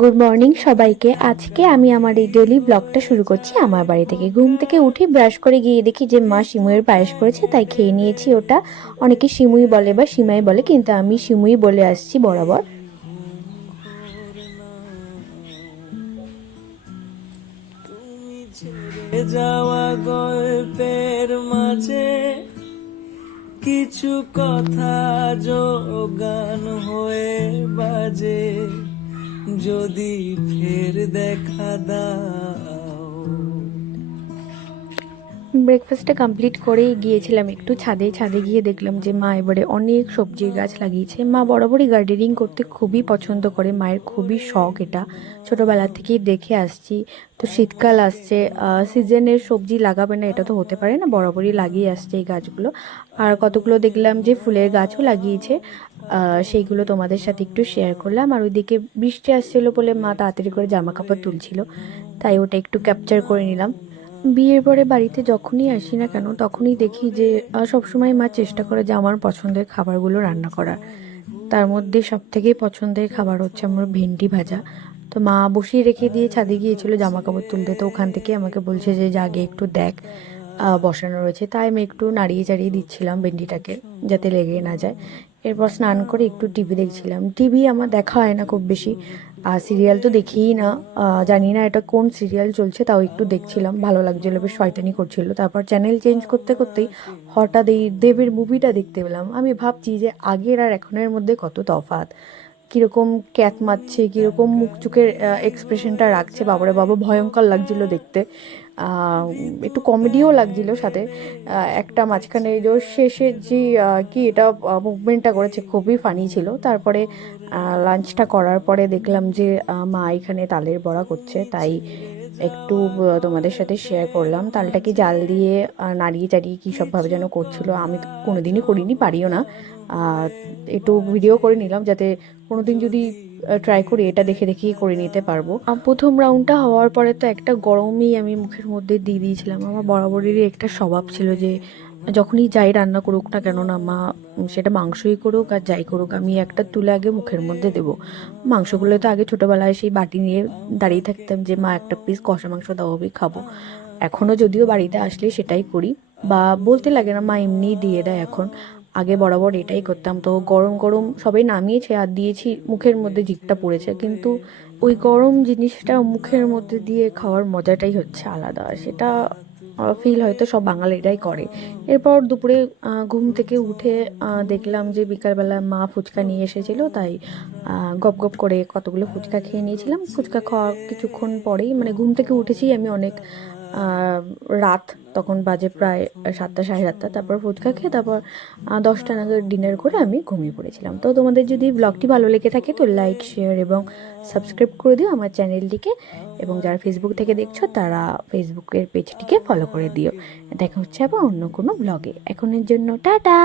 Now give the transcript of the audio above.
Good morning সবাইকে। আজকে আমি আমার এই ডেলি ব্লগটা শুরু করছি আমার বাড়ি থেকে। ঘুম থেকে উঠে ব্রাশ করে গিয়ে দেখি যে মা সিমুইয়ের পায়েস করেছে, তাই খেয়ে নিয়েছি ওটা। অনেকে সিমুই বলে বা সিমাই বলে, কিন্তু আমি সিমুই বলে আসছি বরাবর। যাওয়া গল্পের মাঝে কিছু কথা, যোগান হয়ে বাজে। যদি ফের দেখা দাও। ব্রেকফাস্টটা কমপ্লিট করে গিয়েছিলাম। একটু ছাদে ছাদে গিয়ে দেখলাম যে মা এবারে অনেক সবজির গাছ লাগিয়েছে। মা বরাবরই গার্ডেনিং করতে খুবই পছন্দ করে। মায়ের খুবই শখ এটা। ছোটোবেলা থেকেই দেখে আসছি। তো শীতকাল আসছে সিজনের সবজি লাগাবে না এটা তো হতে পারে না। বরাবরই লাগিয়ে আসছে এই গাছগুলো। আর কতগুলো দেখলাম যে ফুলের গাছও লাগিয়েছে। সেইগুলো তোমাদের সাথে একটু শেয়ার করলাম। আর ওইদিকে বৃষ্টি আসছিল বলে মা তাড়াতাড়ি করে জামা কাপড় তুলছিল। তাই ওটা একটু ক্যাপচার করে নিলাম। বিয়ের পরে বাড়িতে যখনই আসি না কেন, তখনই দেখি যে সবসময় মা চেষ্টা করে যে আমার পছন্দের খাবারগুলো রান্না করার। তার মধ্যে সব থেকে পছন্দের খাবার হচ্ছে আমার ভেন্ডি ভাজা। তো মা বসিয়ে রেখে দিয়ে ছাদে গিয়েছিল জামা কাপড় তুলতে। তো ওখান থেকে আমাকে বলছে যে আগে একটু দেখ বসানো রয়েছে। তাই আমি একটু নাড়িয়ে চাড়িয়ে দিচ্ছিলাম ভেন্ডিটাকে, যাতে লেগে না যায়। এরপর স্নান করে একটু টিভি দেখছিলাম। টিভি আমার দেখা হয় না খুব বেশি। আর সিরিয়াল তো দেখিই না। জানি না এটা কোন সিরিয়াল চলছে, তাও একটু দেখছিলাম। ভালো লাগছিল, বেশ শয়তানি করছিল। তারপর চ্যানেল চেঞ্জ করতে করতেই হঠাৎ এই দেবের মুভিটা দেখতে পেলাম। আমি ভাবছি যে আগের আর এখনের মধ্যে কত তফাৎ। কীরকম ক্যাত মারছে, কীরকম মুখ চোখের এক্সপ্রেশনটা রাখছে। বাবারে বাবা, ভয়ঙ্কর লাগছিল দেখতে। একটু কমেডিও লাগছিল সাথে। একটা মাঝখানে যে শেষের যে কি এটা মুভমেন্টটা করেছে, খুবই ফানি ছিল। তারপরে লাঞ্চটা করার পরে দেখলাম যে মা এখানে তালের বড়া করছে, তাই একটু তোমাদের সাথে শেয়ার করলাম। তালটাকে জাল দিয়ে নাড়িয়ে চাড়িয়ে কী সবভাবে যেন করছিল, আমি কোনোদিনই করিনি, পারিও না। একটু ভিডিও করে নিলাম, যাতে কোনোদিন যদি ট্রাই করি, এটা দেখে দেখেই করে নিতে পারব। প্রথম রাউন্ডটা হওয়ার পরে তো একটা গরমই আমি মুখের মধ্যে দিয়ে দিয়েছিলাম। আমার বরাবরেরই একটা স্বভাব ছিল যে, যখনই যাই রান্না করুক না কেন না, মা সেটা মাংসই করুক আর যাই করুক, আমি একটা তুলে আগে মুখের মধ্যে দেবো। মাংসগুলো তো আগে ছোটোবেলায় সেই বাটি নিয়ে দাঁড়িয়ে থাকতাম যে, মা, একটা পিস কষা মাংস দাও হবে খাব। এখনও যদিও বাড়িতে আসলে সেটাই করি বা বলতে লাগে না, মা, এমনিই দিয়ে দেয় এখন। আগে বরাবর এটাই করতাম। তো গরম গরম সবাই নামিয়েছে আর দিয়েছি, মুখের মধ্যে জিপটা পড়েছে। কিন্তু ওই গরম জিনিসটা মুখের মধ্যে দিয়ে খাওয়ার মজাটাই হচ্ছে আলাদা। সেটা ফিল হয়তো সব বাঙালিরাই করে। এরপর দুপুরে ঘুম থেকে উঠে দেখলাম যে বিকালবেলা মা ফুচকা নিয়ে এসেছিল, তাই গপ গপ করে কতগুলো ফুচকা খেয়ে নিয়েছিলাম। ফুচকা খাওয়া কিছুক্ষণ পরেই মানে ঘুম থেকে উঠেছি আমি অনেক রাত, তখন বাজে প্রায় সাতটা, সাড়ে সাতটা, তারপর ফুচকা খেয়ে তারপর দশটা নাগাদ ডিনার করে আমি ঘুমিয়ে পড়েছিলাম। তো তোমাদের যদি ব্লগটি ভালো লেগে থাকে তো লাইক শেয়ার এবং সাবস্ক্রাইব করে দিও আমার চ্যানেলটিকে এবং যারা ফেসবুক থেকে দেখছ, তারা ফেসবুকের পেজটিকে ফলো করে দিও। দেখা হচ্ছে আবার অন্য কোনো ব্লগে এখনের জন্য টাটা!